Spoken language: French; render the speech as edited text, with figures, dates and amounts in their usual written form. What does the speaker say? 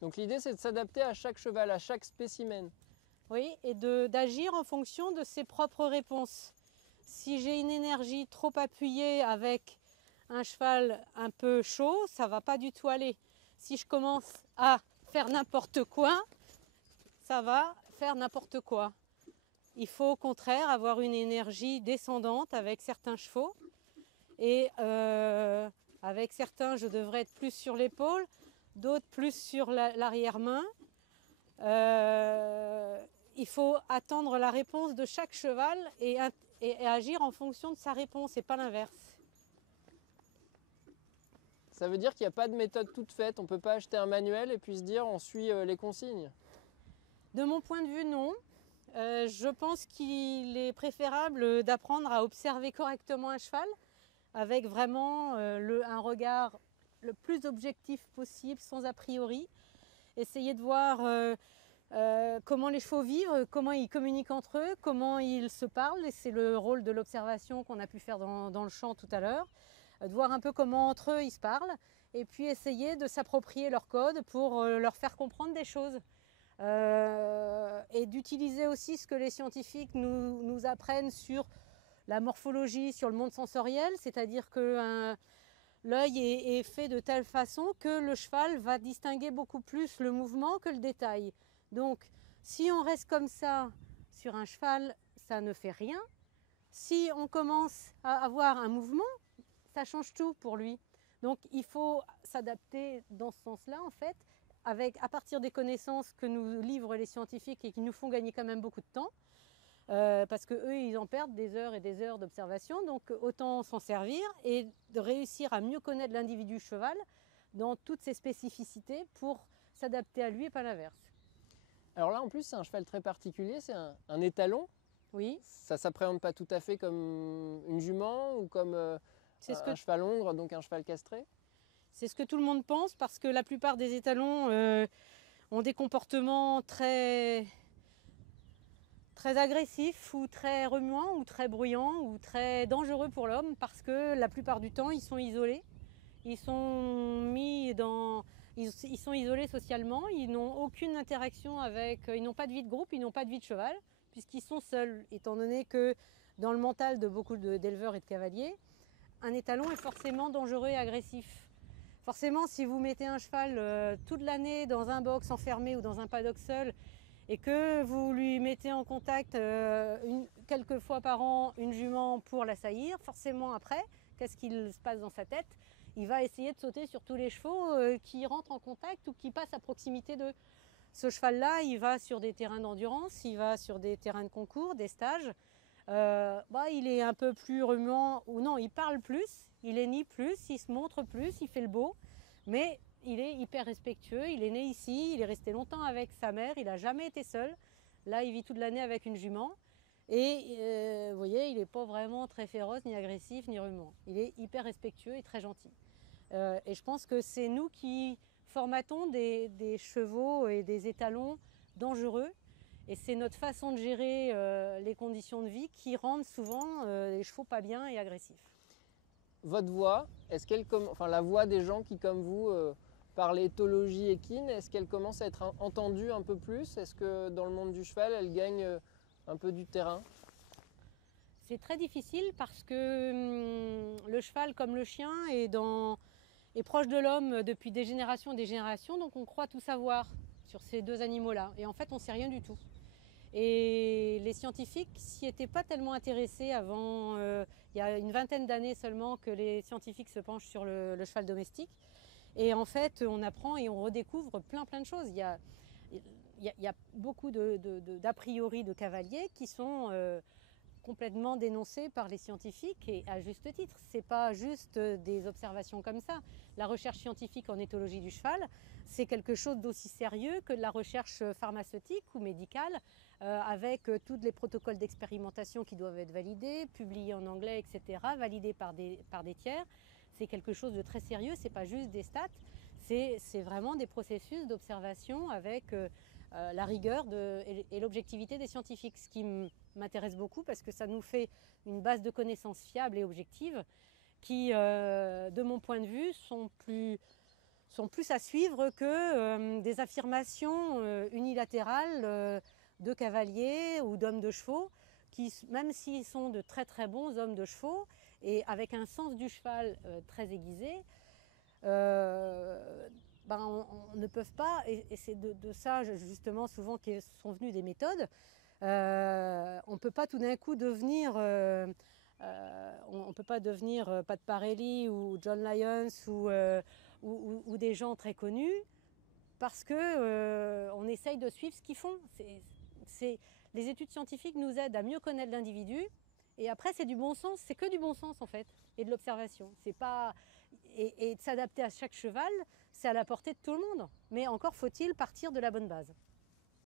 Donc l'idée, c'est de s'adapter à chaque cheval, à chaque spécimen. Oui, et d'agir en fonction de ses propres réponses. Si j'ai une énergie trop appuyée avec un cheval un peu chaud, ça ne va pas du tout aller. Si je commence à faire n'importe quoi, ça va faire n'importe quoi. Il faut au contraire avoir une énergie descendante avec certains chevaux. Et avec certains, je devrais être plus sur l'épaule, d'autres plus sur l'arrière-main. Il faut attendre la réponse de chaque cheval et agir en fonction de sa réponse et pas l'inverse. Ça veut dire qu'il n'y a pas de méthode toute faite, on ne peut pas acheter un manuel et puis se dire on suit les consignes. De mon point de vue, non. Je pense qu'il est préférable d'apprendre à observer correctement un cheval avec vraiment un regard le plus objectif possible, sans a priori. Essayer de voir comment les chevaux vivent, comment ils communiquent entre eux, comment ils se parlent. Et c'est le rôle de l'observation qu'on a pu faire dans le champ tout à l'heure. De voir un peu comment entre eux ils se parlent et puis essayer de s'approprier leur code pour leur faire comprendre des choses. Et d'utiliser aussi ce que les scientifiques nous apprennent sur la morphologie, sur le monde sensoriel, c'est-à-dire que l'œil est fait de telle façon que le cheval va distinguer beaucoup plus le mouvement que le détail. Donc, si on reste comme ça sur un cheval, ça ne fait rien. Si on commence à avoir un mouvement, ça change tout pour lui. Donc, il faut s'adapter dans ce sens-là, en fait, à partir des connaissances que nous livrent les scientifiques et qui nous font gagner quand même beaucoup de temps. Parce qu'eux, ils en perdent des heures et des heures d'observation, donc autant s'en servir et de réussir à mieux connaître l'individu cheval dans toutes ses spécificités pour s'adapter à lui et pas l'inverse. Alors là, en plus, c'est un cheval très particulier, c'est un étalon. Oui. Ça ne s'appréhende pas tout à fait comme une jument ou comme un cheval hongre, donc un cheval castré. C'est ce que tout le monde pense parce que la plupart des étalons ont des comportements très agressifs ou très remuants ou très bruyants ou très dangereux pour l'homme parce que la plupart du temps, ils sont isolés. Ils sont isolés socialement, ils n'ont aucune interaction ils n'ont pas de vie de groupe, ils n'ont pas de vie de cheval, puisqu'ils sont seuls, étant donné que dans le mental de beaucoup d'éleveurs et de cavaliers, un étalon est forcément dangereux et agressif. Forcément, si vous mettez un cheval toute l'année dans un box enfermé ou dans un paddock seul, et que vous lui mettez en contact quelques fois par an une jument pour l'assaillir, forcément après, qu'est-ce qu'il se passe dans sa tête? Il va essayer de sauter sur tous les chevaux qui rentrent en contact ou qui passent à proximité d'eux. Ce cheval-là, il va sur des terrains d'endurance, il va sur des terrains de concours, des stages. Il est un peu plus remuant, ou non, il parle plus, il hennit plus, il se montre plus, il fait le beau, mais il est hyper respectueux, il est né ici, il est resté longtemps avec sa mère, il n'a jamais été seul. Là, il vit toute l'année avec une jument. Et vous voyez, il n'est pas vraiment très féroce, ni agressif, ni remuant. Il est hyper respectueux et très gentil. Et je pense que c'est nous qui formatons des chevaux et des étalons dangereux. Et c'est notre façon de gérer les conditions de vie qui rendent souvent les chevaux pas bien et agressifs. Votre voix, la voix des gens qui, comme vous, parlent éthologie équine, est-ce qu'elle commence à être entendue un peu plus? Est-ce que dans le monde du cheval, elle gagne un peu du terrain? C'est très difficile parce que le cheval, comme le chien, est proche de l'homme depuis des générations, donc on croit tout savoir sur ces deux animaux-là. Et en fait, on ne sait rien du tout. Et les scientifiques s'y étaient pas tellement intéressés avant, il y a une vingtaine d'années seulement que les scientifiques se penchent sur le cheval domestique. Et en fait, on apprend et on redécouvre plein de choses. Il y a beaucoup d'a priori de cavaliers qui sont complètement dénoncés par les scientifiques et à juste titre. Ce n'est pas juste des observations comme ça. La recherche scientifique en éthologie du cheval, c'est quelque chose d'aussi sérieux que de la recherche pharmaceutique ou médicale avec tous les protocoles d'expérimentation qui doivent être validés, publiés en anglais, etc., validés par des tiers. C'est quelque chose de très sérieux, ce n'est pas juste des stats, c'est vraiment des processus d'observation avec la rigueur et l'objectivité des scientifiques, ce qui m'intéresse beaucoup parce que ça nous fait une base de connaissances fiable et objective qui, de mon point de vue, sont sont plus à suivre que des affirmations unilatérales de cavaliers ou d'hommes de chevaux, qui, même s'ils sont de très très bons hommes de chevaux, et avec un sens du cheval très aiguisé, on ne peut pas, et c'est de ça justement souvent que sont venues des méthodes, on ne peut pas tout d'un coup devenir, on peut pas devenir Pat Parelli ou John Lyons ou des gens très connus parce que on essaye de suivre ce qu'ils font. Les études scientifiques nous aident à mieux connaître l'individu, et après c'est du bon sens, c'est que du bon sens en fait, et de l'observation. C'est pas et de s'adapter à chaque cheval, c'est à la portée de tout le monde. Mais encore faut-il partir de la bonne base.